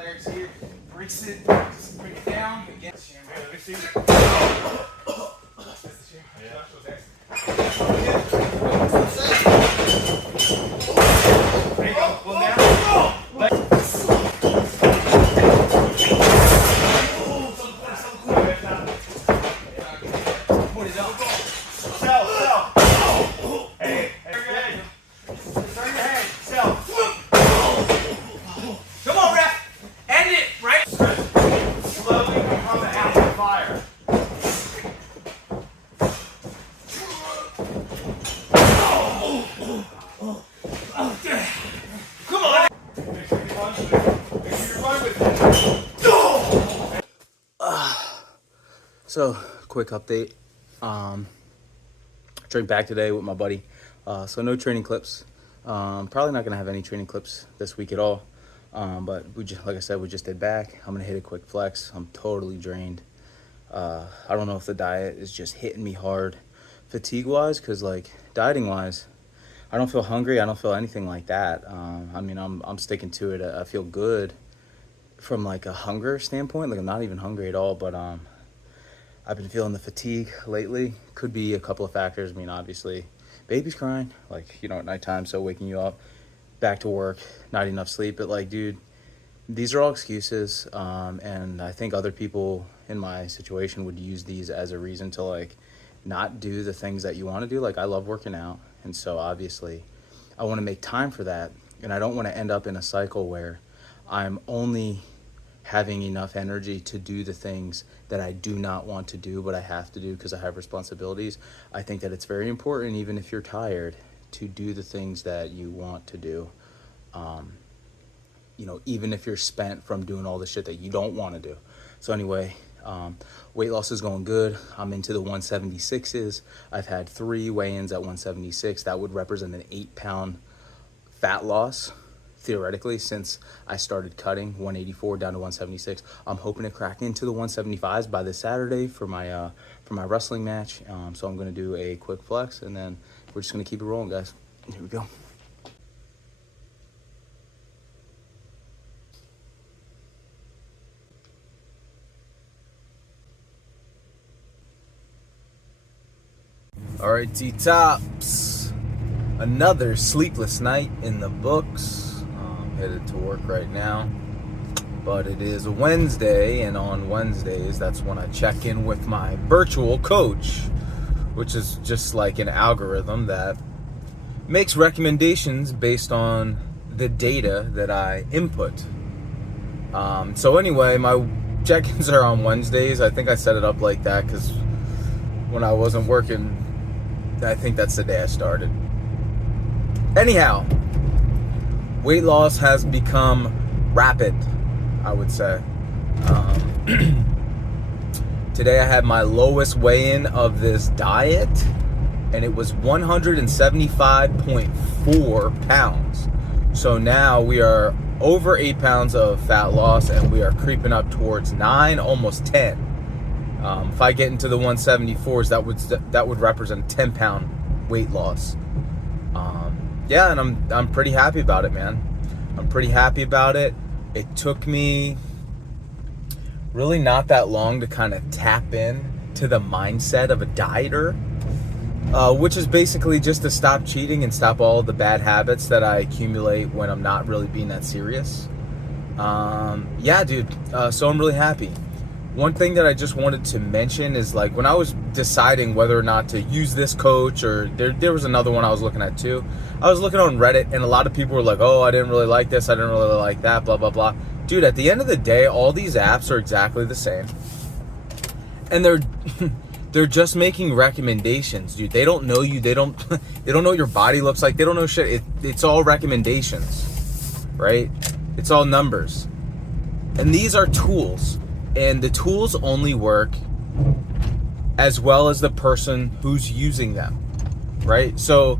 legs here. Breaks it. Just bring it down. Again. Let me see. There you go. Pull down. So, quick update. Trained back today with my buddy. So no training clips. Probably not gonna have any training clips this week at all. But like I said, we just did back. I'm gonna hit a quick flex. I'm totally drained. I don't know if the diet is just hitting me hard, fatigue-wise, because like dieting-wise, I don't feel hungry. I don't feel anything like that. I mean, I'm sticking to it. I feel good from like a hunger standpoint. Like I'm not even hungry at all, but I've been feeling the fatigue lately. Could be a couple of factors. I mean, obviously, baby's crying, like, you know, at nighttime, so waking you up, back to work, not enough sleep. But like, dude, these are all excuses, and I think other people in my situation would use these as a reason to like not do the things that you want to do. Like, I love working out, and so obviously I want to make time for that, and I don't want to end up in a cycle where I'm only having enough energy to do the things that I do not want to do, but I have to do because I have responsibilities. I think that it's very important, even if you're tired, to do the things that you want to do. You know, even if you're spent from doing all the shit that you don't want to do. So anyway, weight loss is going good. I'm into the 176s. I've had 3 weigh-ins at 176. That would represent an 8-pound fat loss, theoretically, since I started cutting 184 down to 176. I'm hoping to crack into the 175s by this Saturday for my wrestling match. So I'm going to do a quick flex, and then we're just going to keep it rolling, guys. Here we go. All right, T-Tops. Another sleepless night in the books. Headed to work right now, but it is a Wednesday, and on Wednesdays that's when I check in with my virtual coach, which is just like an algorithm that makes recommendations based on the data that I input. So anyway, my check-ins are on Wednesdays. I think I set it up like that because when I wasn't working, I think that's the day I started. Anyhow, weight loss has become rapid, I would say. Today I had my lowest weigh-in of this diet, and it was 175.4 pounds. So now we are over 8 pounds of fat loss, and we are creeping up towards 9, almost 10. If I get into the 174s, that would represent a 10-pound weight loss. Yeah, and I'm pretty happy about it, man. I'm pretty happy about it. It took me really not that long to kind of tap in to the mindset of a dieter, which is basically just to stop cheating and stop all the bad habits that I accumulate when I'm not really being that serious. Yeah, dude. So I'm really happy. One thing that I just wanted to mention is, like, when I was deciding whether or not to use this coach, or there was another one I was looking at too. I was looking on Reddit, and a lot of people were like, oh, I didn't really like this, I didn't really like that, blah, blah, blah. Dude, at the end of the day, all these apps are exactly the same. And they're just making recommendations, dude. They don't know you, they don't know what your body looks like, they don't know shit. It's all recommendations, right? It's all numbers. And these are tools. And the tools only work as well as the person who's using them, right? So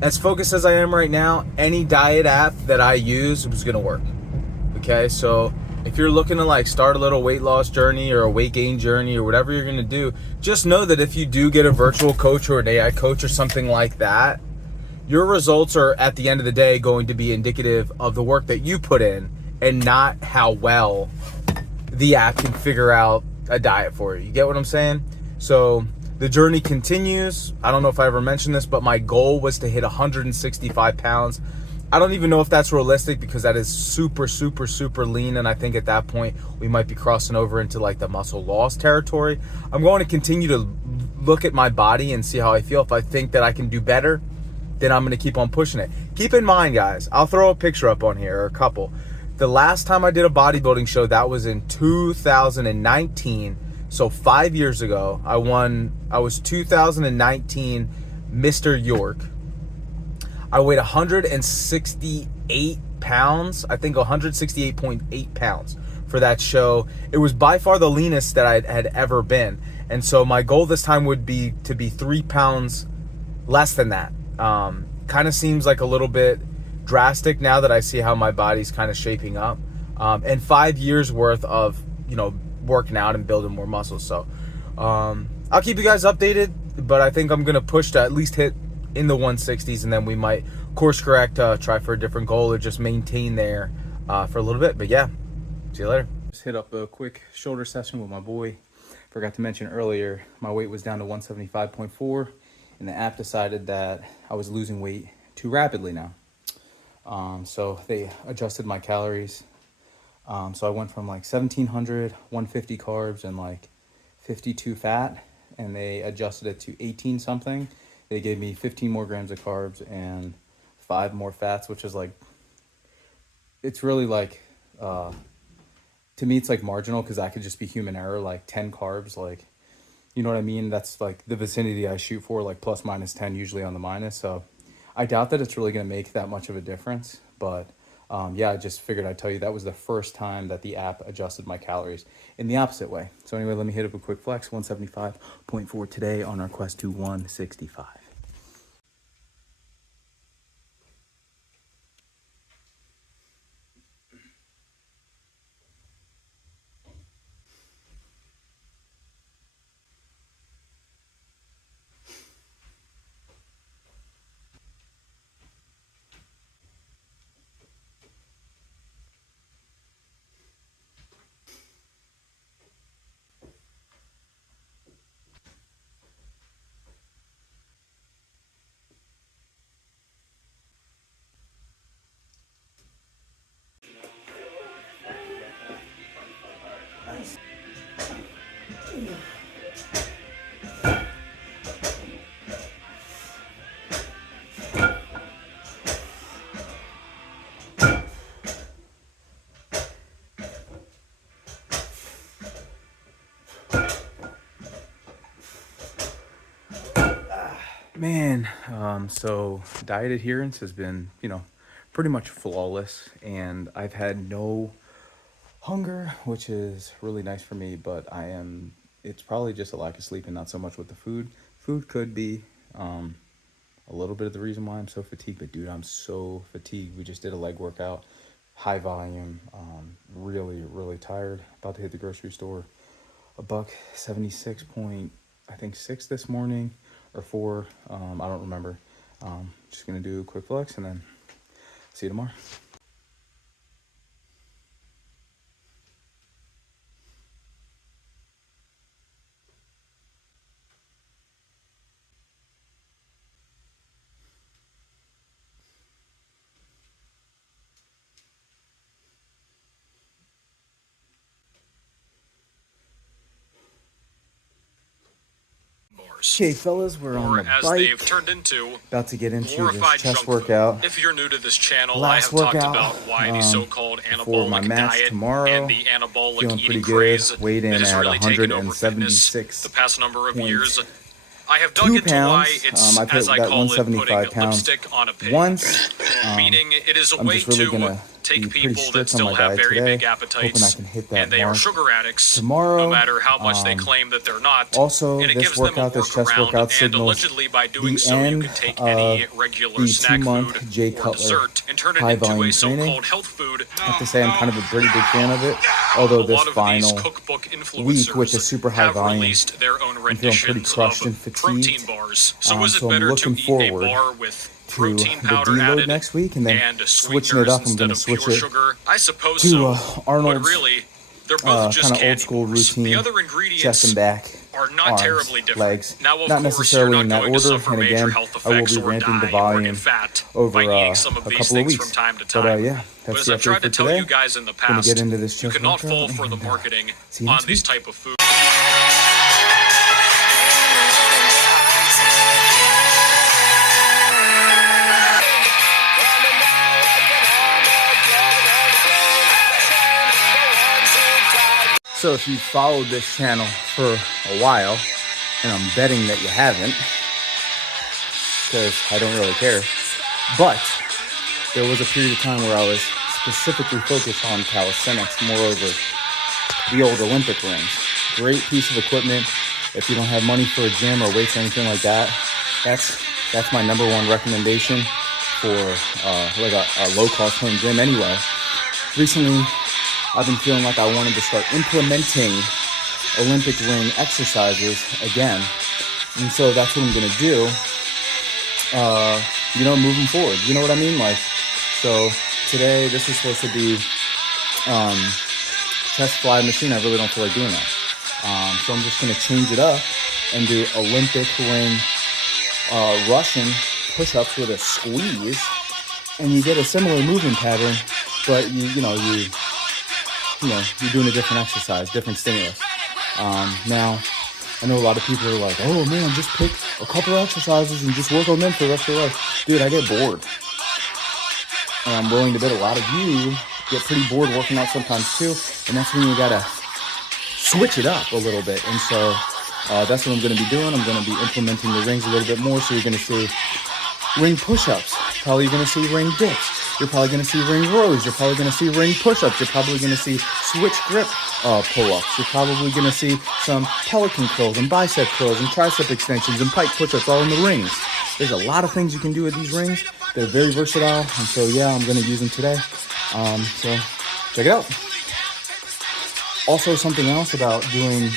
as focused as I am right now, any diet app that I use is going to work. Okay, so if you're looking to like start a little weight loss journey or a weight gain journey or whatever you're going to do, just know that if you do get a virtual coach or an AI coach or something like that, your results are at the end of the day going to be indicative of the work that you put in and not how well the app can figure out a diet for you. You get what I'm saying? So the journey continues. I don't know if I ever mentioned this, but my goal was to hit 165 pounds. I don't even know if that's realistic because that is super, super, super lean. And I think at that point, we might be crossing over into like the muscle loss territory. I'm going to continue to look at my body and see how I feel. If I think that I can do better, then I'm going to keep on pushing it. Keep in mind, guys, I'll throw a picture up on here, or a couple. The last time I did a bodybuilding show, that was in 2019. So 5 years ago, I was 2019 Mr. York. I weighed 168 pounds, I think 168.8 pounds for that show. It was by far the leanest that I had ever been. And so my goal this time would be to be 3 pounds less than that. Kind of seems like a little bit drastic now that I see how my body's kind of shaping up. And 5 years worth of, working out and building more muscles. So I'll keep you guys updated, but I think I'm going to push to at least hit in the 160s, and then we might course correct, try for a different goal, or just maintain there for a little bit. But yeah, see you later. Just hit up a quick shoulder session with my boy. Forgot to mention earlier, my weight was down to 175.4, and the app decided that I was losing weight too rapidly now. So they adjusted my calories. So I went from like 1,700, 150 carbs and like 52 fat, and they adjusted it to 18 something. They gave me 15 more grams of carbs and 5 more fats, which is like, it's really like, to me, it's like marginal, because I could just be human error, like 10 carbs, like, you know what I mean? That's like the vicinity I shoot for, like plus minus 10, usually on the minus. So I doubt that it's really going to make that much of a difference. But yeah, I just figured I'd tell you that was the first time that the app adjusted my calories in the opposite way. So anyway, let me hit up a quick flex. 175.4 today on our quest to 165. Man, so diet adherence has been, pretty much flawless, and I've had no hunger, which is really nice for me, but it's probably just a lack of sleep and not so much with the food. Food could be a little bit of the reason why I'm so fatigued, but dude, I'm so fatigued. We just did a leg workout, high volume, really, really tired. About to hit the grocery store. $176.6 this morning, or 4, I don't remember. Just gonna do a quick flex and then see you tomorrow. Okay, fellas, we're on the as bike. they've turned into About to get into glorified this chest junk food. workout. If you're new to this channel, Last I have workout, talked about why the so-called before my anabolic match diet tomorrow. and the anabolic Feeling eating pretty craze good. Weighed in that has at really taken over fitness 176 the past number of years. I have 2 dug into pounds. why it's, I've hit as I that call it, 175 putting pounds lipstick on a pig. once. Meaning it is a I'm way just really to gonna take be pretty people that strict on my still have diet very today. big Hoping I appetites can hit that and they are mark sugar addicts, tomorrow. no matter how much they claim that they're not. Also, and it this gives workout, them a this chest workaround, workout, and signals allegedly by doing the so you end can take any of regular the snack 2-month food Jay or Cutler dessert and turn it high into volume a training. so-called health food. I have to say I'm kind of a pretty big fan of it. Although A this lot of these final cookbook week with the influencers super high have volume, released their own I'm feeling pretty renditions crushed of and fatigued. protein bars. So is it So I'm better to looking eat forward a bar with protein the powder deload added, next week, and then and switching it up. I'm going to switch pure it sugar. I suppose to so, Arnold's but really, they're both just kind of candy old school bars. routine. The other Chest ingredients and back, are not arms, terribly different. legs. Now, of Not course, necessarily you're in not that going order. to suffer And major again, health I will effects be or ramping the die or volume get fat over by eating some of a these couple of things weeks. from time to But time. yeah, But that's as the I've tried update to for tell today. you guys in the Gonna past, get into this you chest cannot fall workout, for the and, marketing see you on next these week. type of foods. So if you've followed this channel for a while, and I'm betting that you haven't, because I don't really care, but there was a period of time where I was specifically focused on calisthenics, moreover, the old Olympic rings. Great piece of equipment. If you don't have money for a gym or weights or anything like that, that's my number one recommendation for like a low-cost home gym anyway. Recently, I've been feeling like I wanted to start implementing Olympic ring exercises again. And so that's what I'm going to do, moving forward. You know what I mean? Like, so today, this is supposed to be chest fly machine. I really don't feel like doing that. So I'm just going to change it up and do Olympic ring Russian push-ups with a squeeze. And you get a similar movement pattern, but you're doing a different exercise, different stimulus. Now, I know a lot of people are like, oh man, just pick a couple of exercises and just work on them for the rest of your life. Dude, I get bored. And I'm willing to bet a lot of you get pretty bored working out sometimes too. And that's when you gotta switch it up a little bit. And so that's what I'm gonna be doing. I'm gonna be implementing the rings a little bit more. So you're gonna see ring push-ups. Probably you're gonna see ring dips. You're probably going to see ring rows. You're probably going to see ring push-ups. You're probably going to see switch grip pull-ups. You're probably going to see some pelican curls and bicep curls and tricep extensions and pike push-ups all in the rings. There's a lot of things you can do with these rings. They're very versatile. And so, yeah, I'm going to use them today. So check it out. Also, something else about doing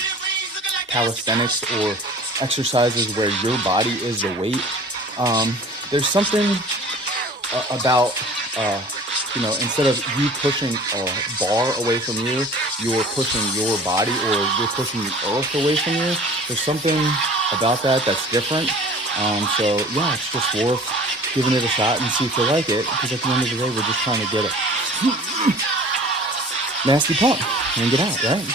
calisthenics or exercises where your body is the weight. There's something about instead of you pushing a bar away from you, you're pushing your body, or you're pushing the earth away from you. There's something about that that's different. So yeah, it's just worth giving it a shot and see if you like it, because at the end of the day, we're just trying to get a nasty pump and get out, right?